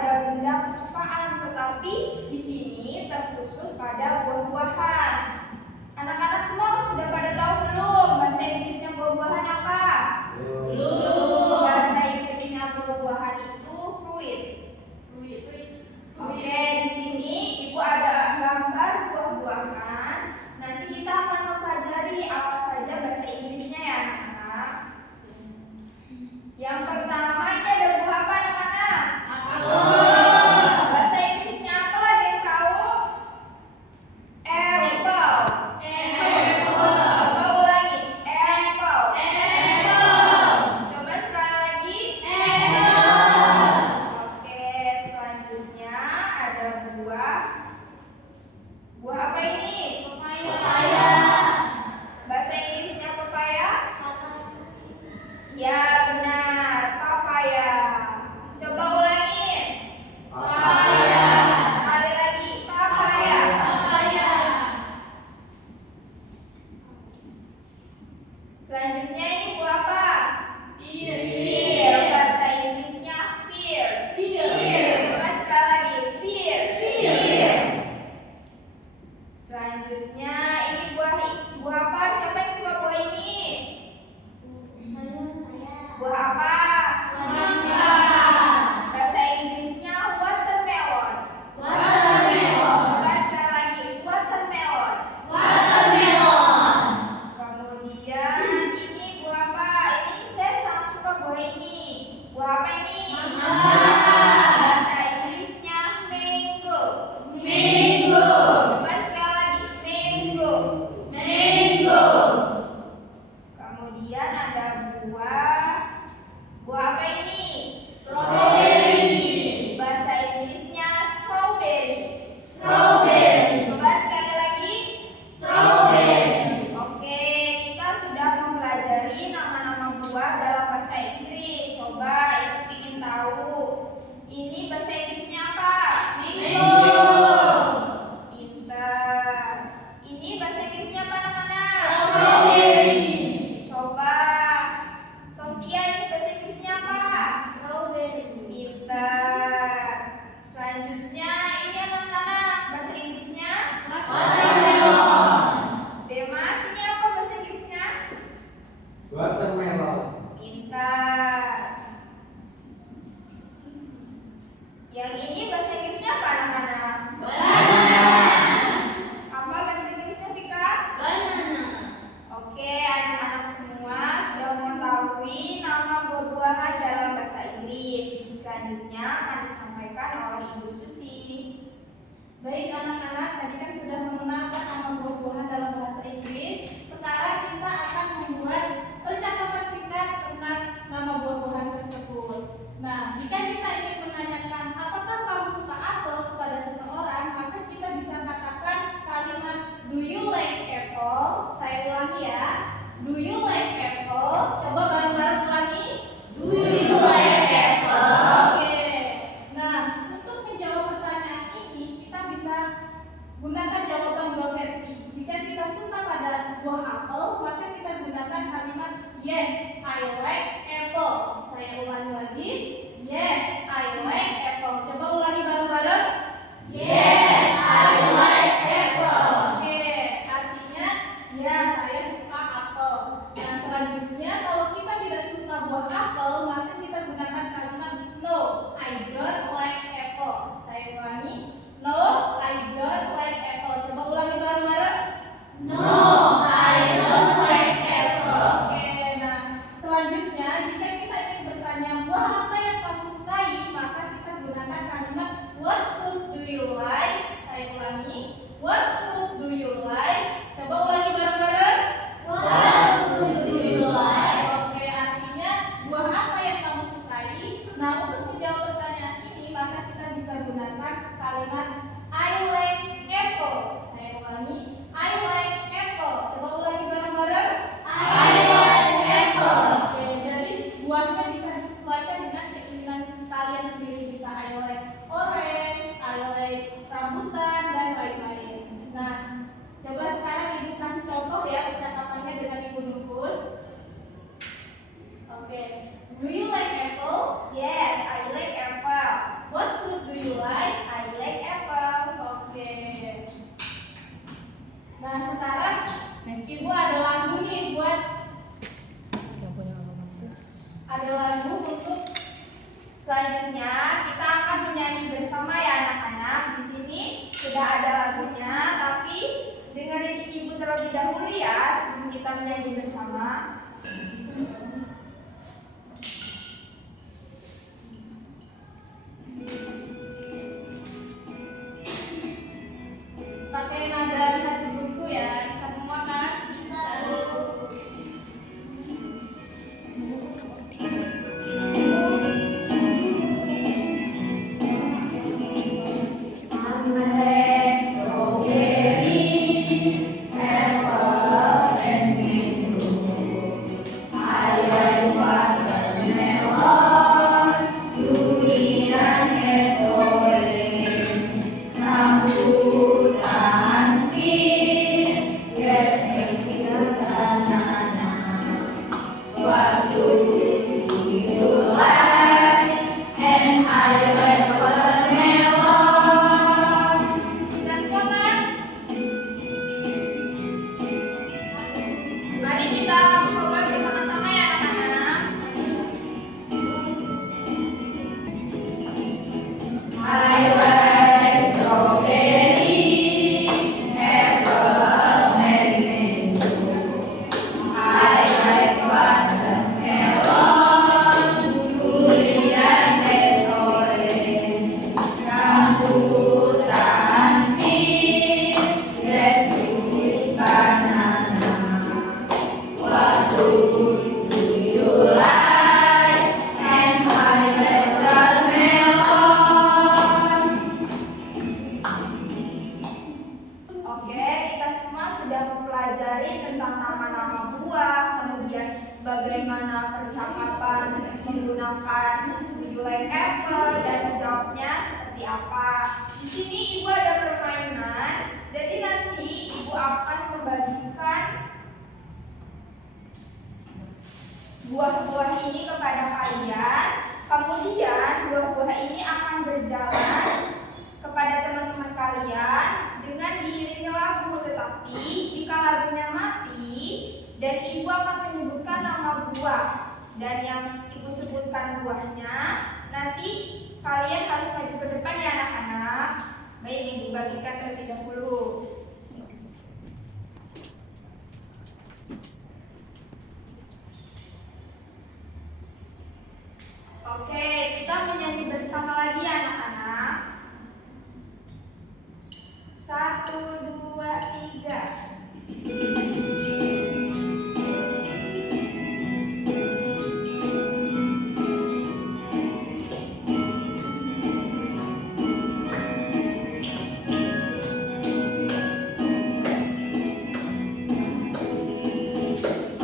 pada benda kesukaan, tetapi di sini terkhusus pada buah-buahan. Anak-anak semua sudah pada tahu belum bahasa Inggrisnya buah-buahan apa? Belum. Bahasa Inggrisnya buah-buahan itu fruits. Oke, di sini Ibu ada gambar buah-buahan. Nanti kita akan mempelajari apa saja bahasa Inggrisnya ya anak-anak. Yang pertama ini ada buah apa anak-anak? Bahasa Inggrisnya apa lah ada yang tahu? Apple. Coba ulangi. Apple. Coba sekali lagi. Oke, selanjutnya ada buah. Buah apa ini? Pepaya. Bahasa Inggrisnya pepaya? Ya, benar. Papaya. Coba ulangi. Papaya. Sekali lagi. Papaya. Selanjutnya ini buah apa? Pear. Bahasa Inggrisnya pear. Coba sekali lagi. Pear. Selanjutnya ini buah apa? Siapa yang suka buah ini? Buah apa? Bahasa Inggrisnya watermelon. Coba sekali lagi. Watermelon. Kemudian ini buah apa? Ini saya sangat suka buah ini. Buah apa ini? Bahasa Inggrisnya mango. Coba sekali lagi. Mango. Kemudian ada buah apa ini? Strawberry. Bahasa Inggrisnya strawberry. Coba sekali lagi. Oke, kita sudah mempelajari nama-nama buah dalam bahasa Inggris. Coba Ibu ingin tahu, ini bahasa Inggrisnya apa? Pintar. Ini bahasa Inggrisnya apa anak-anak? Coba Sofia, ini bahasa Inggrisnya apa? Pintar. Selanjutnya ini anak-anak, bahasa Inggrisnya? Demas, ini apa bahasa Inggrisnya? Watermelon. Pintar. Yang ini bahasa Inggrisnya apa anak-anak? Apa bahasa Inggrisnya Pika? Oke, anak-anak semua sudah mengetahui nama buah-buahan dalam bahasa Inggris. Selanjutnya akan disampaikan oleh Ibu Susi. Baik anak-anak, tadi kan sudah mengenalkan nama buah-buahan dalam bahasa Inggris. Sekarang kita akan membuat percakapan singkat tentang nama buah-buahan tersebut. Nah, jika kita ingin menanyakan apakah kamu suka apel kepada seseorang, maka kita bisa katakan kalimat do you like apple? Saya ulangi ya. Do you like apple? Coba bareng-bareng ulangi. Do you like apple? Oke. Nah, untuk menjawab pertanyaan ini kita bisa gunakan jawaban dua versi. Jika kita suka pada buah apel, maka kita gunakan kalimat yes, I like apple. Saya ulangi lagi. Yes, I like apple. Coba ulangi bareng-bareng. Yes, I like apple. Oke, artinya ya saya suka apel. Nah, selanjutnya kalau kita tidak suka buah apel, maka kita gunakan kalimat no, I don't like apple. Saya ulangi. No, I don't like apple. Coba ulangi bareng-bareng. No, I don't like apple. Oke, nah selanjutnya jika kita ingin bertanya buah apa yang kamu sukai, maka kita gunakan kalimat what fruit do you like? Saya ulangi. What fruit do you like? Coba ulangi bareng-bareng. What fruit do you like? Oke, artinya buah apa yang kamu sukai? Nah, untuk menjawab pertanyaan ini, maka kita bisa gunakan kalimat I like apple. Saya ulangi. I like apple. Coba ulangi bareng-bareng. I like apple. Oke, jadi buahnya bisa disesuaikan dengan keinginan kalian sendiri. Bisa I like orange, I like rambutan, dan lain-lain. Nah, coba sekarang Ibu kasih contoh ya percakapannya dengan Ibu Nufus. Oke, do you like apple? Yes, I like apple. What fruit kita menyanyi bersama. Pakai nada lihat di buku ya, bisa semua kan? Bisa. Bisa semua kan? Mari kita coba bersama-sama ya anak-anak. I like strawberry, apple, and mango. I like watermelon, durian, and orange. Rambutan, pir, grapefruit, banana. What fruit do you like? And I like watermelon. Oke, kita semua sudah mempelajari tentang nama-nama buah, kemudian bagaimana percakapan menggunakan do you like apple dan jawabnya seperti apa. Di sini ibu ada permainan, jadi nanti ibu akan membagikan buah-buah ini kepada kalian. Kemudian buah-buah ini akan berjalan kepada teman-teman kalian dengan diiringi lagu. Tetapi jika lagunya mati dan ibu akan menyebutkan nama buah dan yang ibu sebutkan buahnya, nanti kalian harus maju ke depan ya anak-anak. Baik, ibu bagikan terlebih dahulu. Oke, kita menyanyi bersama lagi ya anak-anak. 1, 2, 3.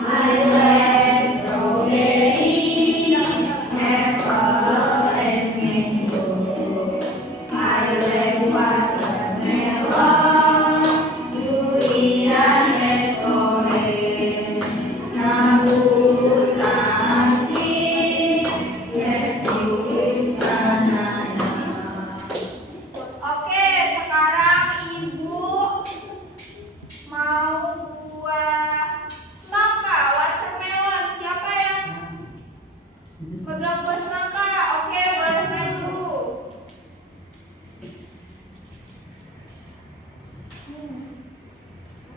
I like strawberry, apple, and mango. I like watermelon, durian, and orange. Rambutan, pir, grapefruit, banana. Oke, sekarang ibu mau buat semangka, watermelon. Siapa yang pegang buah semangka? Oke, boleh maju.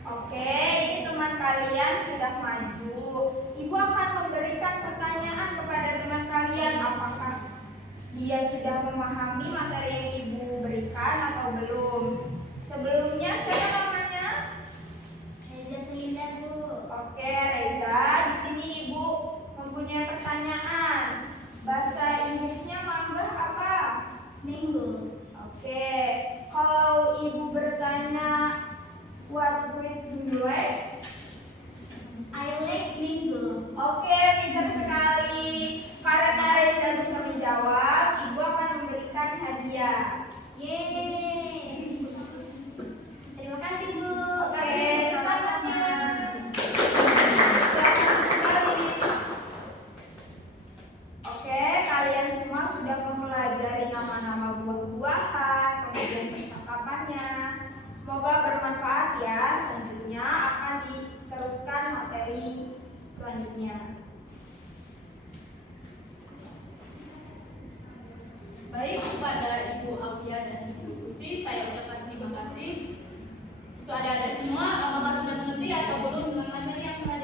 Oke, ini teman kalian sudah maju. Ibu akan memberikan pertanyaan kepada teman kalian. Apakah dia sudah memahami materi yang ibu berikan atau belum? Sebelumnya, siapa namanya? Reza Felinda, Bu. Oke, Reza. Di sini ibu mempunyai pertanyaan. Bahasa Inggrisnya mangga apa? Mango. Oke, kalau ibu bertanya what fruit do you like? I like mango. Oke, pintar sekali. Karena Reza bisa menjawab, ibu akan memberikan hadiah. Yeay. Terima kasih, Bu. Oke, sama-sama. Oke, kalian semua sudah mempelajari nama-nama buah-buahan, kemudian percakapannya. Semoga bermanfaat ya. Selanjutnya akan diteruskan materi selanjutnya. Baik, kepada Ibu Aulia dan Ibu Susi, saya ucapkan terima kasih. Untuk adik-adik semua, apakah sudah mengerti atau belum dengan materi yang telah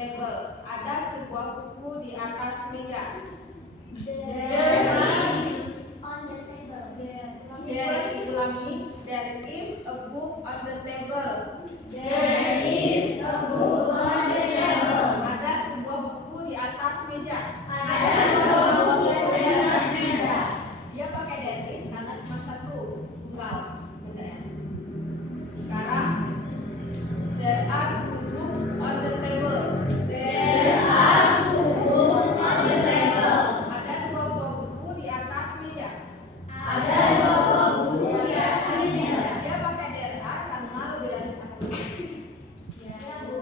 table. Ada sebuah buku di atas meja. There is on the table. Ulangi. There is a book on the table. There is a book on the table. Ada sebuah buku di atas meja. Ada sebuah buku di atas meja. Dia pakai there is karena cuma satu tunggal, beda ya. Sekarang there are two books on the table. There are two books on the table. Ada dua buah buku di atas meja. Ada dua buah buku di atas meja. Dia pakai there are karena lebih dari satu. Ya, Bu.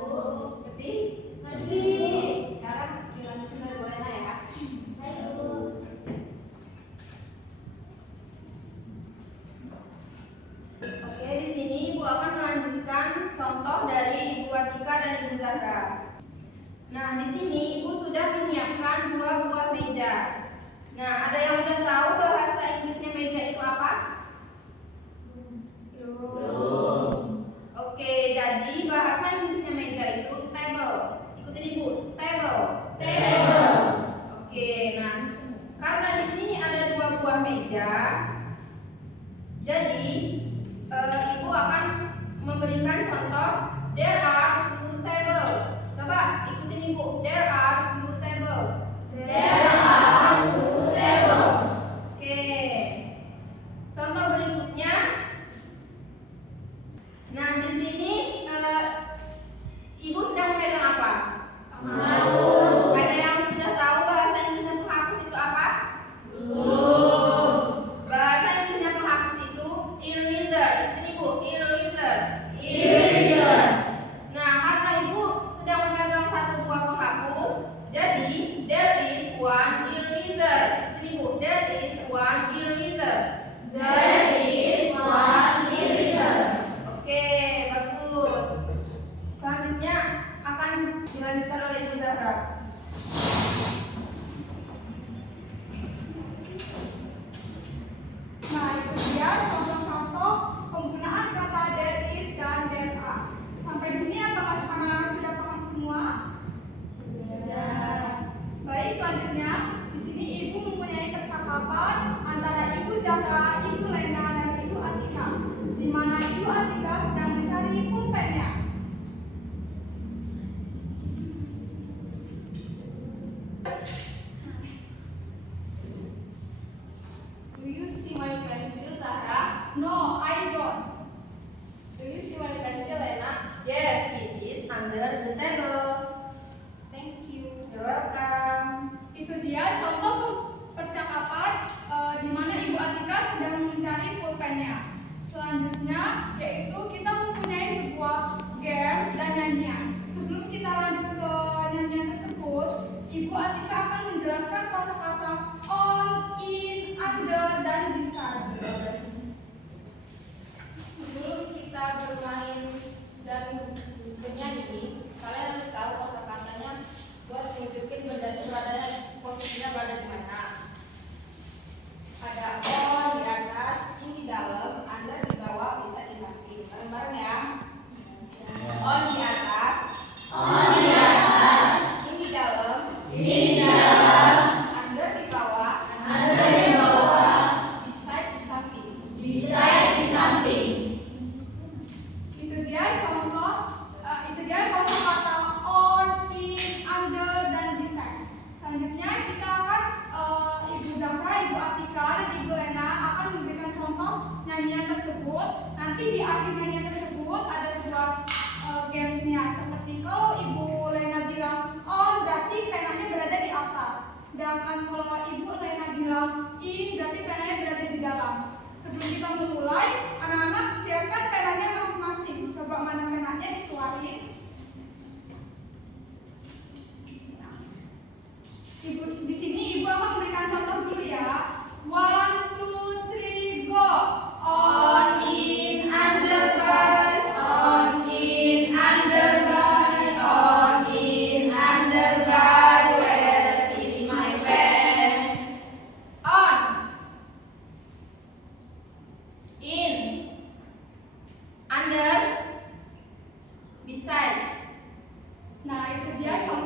Ngerti? Ngerti. Sekarang dilanjutin dari Bu Lena ya. Baik, Bu. Oke, di sini Ibu akan melanjutkan contoh dari Ibu Atika dan Ibu Zahra. Nah, di sini Ibu sudah menyiapkan dua buah meja. Nah, ada yang udah tahu bahasa Inggrisnya meja itu apa? Belum. Oke, jadi bahasa Inggrisnya meja itu table. Ikutin Ibu, table. Table. Oke, nah karena di sini ada dua buah meja, jadi Ibu akan memberikan contoh. There are two tables. Coba ikutin Ibu. There are two tables. There are two tables. Oke. Contoh berikutnya. Nah, di sini Ibu sedang memegang apa? Penghapus. Ada yang sudah tahu bahasa Inggrisnya penghapus itu apa? Belum. Bahasa Inggrisnya penghapus itu eraser. Ini Bu, eraser. Eraser. Nah, karena Ibu sedang memegang satu buah penghapus, jadi there is one eraser. Ini Bu, there is one eraser. There is one eraser. Oke, bagus. Selanjutnya akan dilanjutkan oleh Ibu Zahra. Nah, itu dia contoh-contoh penggunaan kata there is dan there are. Sampai sini apakah anak-anak sudah paham semua? Sudah. Baik, selanjutnya di sini Ibu mempunyai percakapan antara Ibu Zahra, Ibu Lena, dan Ibu Atika, di mana Ibu Atika sedang mencari pulpennya. Do you see my pencil, Zahra? No, I don't. Do you see my pencil, Lena? Yes, it is under the table. Thank you. You're welcome. Itu dia contoh percakapan di mana Ibu Atika sedang mencari pulpennya. Selanjutnya yaitu kita mempunyai sebuah game dan nyanyian. Sebelum kita lanjut ke nyanyian tersebut, Ibu Atika akan menjelaskan kosakata on, in, under, dan beside. Sebelum kita bermain dan bernyanyi, kalian harus tahu kosakatanya buat nunjukin beradanya posisinya berada di mana. Ada on di atas, in di dalam, under di bawah, bisa di samping. Bareng-bareng ya. On di atas, On di atas. in di dalam, In di dalam. under di bawah, Under di bawah. beside di samping. Beside di samping. Itu dia kosakata on, in, under, dan beside. Selanjutnya kita akan Ibu Zahra, Ibu Atika, dan Ibu Lena akan memberikan contoh nyanyian tersebut. Nanti di akhir nyanyian tersebut ada sebuah gamesnya. Seperti kalau Ibu Lena bilang on, berarti penanya berada di atas. Sedangkan kalau Ibu Lena bilang in, berarti penanya berada di dalam. Sebelum kita memulai, anak-anak siapkan penanya masing-masing. Coba mana penanya dikeluarin. Ibu di sini Ibu akan memberikan contoh dulu ya. 1, 2, 3, go. On, in, under, by, on, in, under, by, on, in, under, by, where is my pen? On, in, under, beside. Nah, itu dia contoh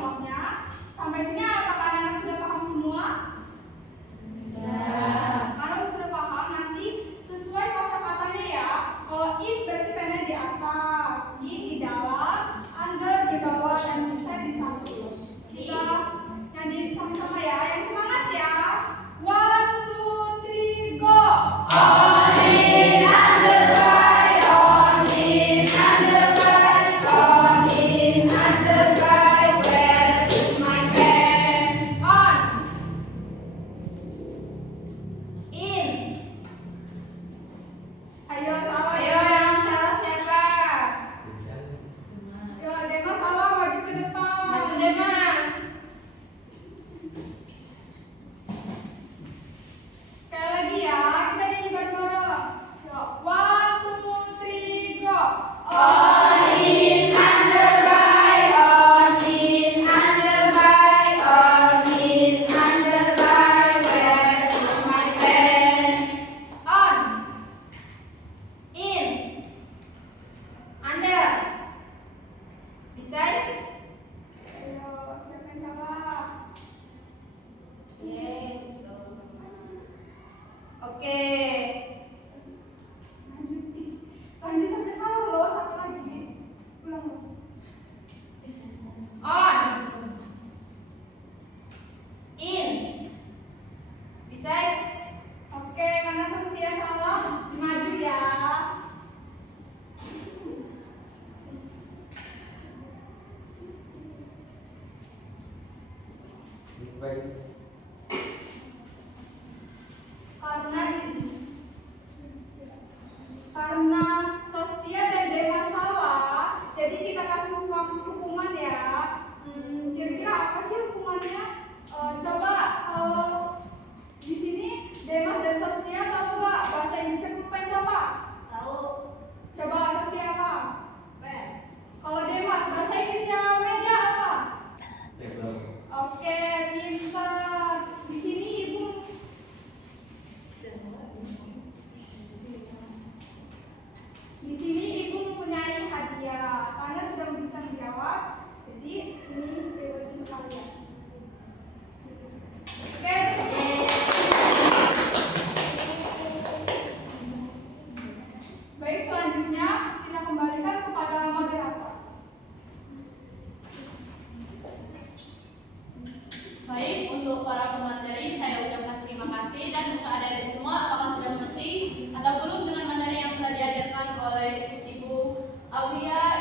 Karena Sostia dan Demas salah, jadi kita kasih hukuman ya. Kira-kira apa sih hukumannya? Coba kalau di sini Demas dan Sostia tahu nggak bahasa Inggrisnya pulpen coba? Tahu. Coba Sostia apa? Pen. Kalau Demas bahasa Inggrisnya meja apa? Table. Oke, pintar. Di sini ibu mempunyai hadiah karena sudah bisa menjawab. Jadi ini reward untuk kalian. Oke. Baik, selanjutnya kita kembalikan kepada moderator. Baik, untuk para pemateri saya ucapkan terima kasih, dan untuk adik-adik semua apakah sudah mengerti atau belum dengan materi yang telah diajarkan oleh Ibu Aulia